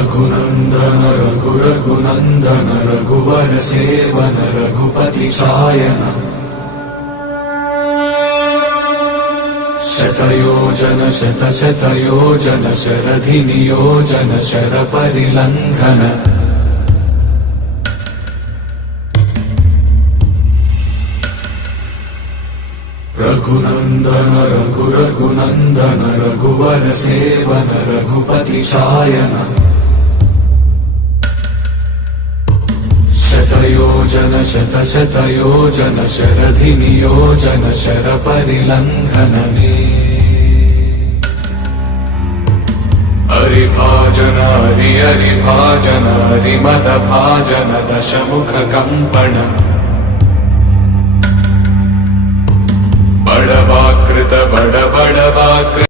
रघुनन्दन रघुरघुनन्दन रघुवर seven Raghupati चायन शतयोजन शतशतयोजन शरधि नियोजन शरपरिलङ्घन रघुनन्दन रघुरघुनन्दन रघुवर seven Raghupati चायन शतयोजन शतशतयोजन शरधि नियोजन शरपरिलङ्घन हरिभाजन हरिभाजन हरिमदभाजन दशमुख कंपन बड़वाकृत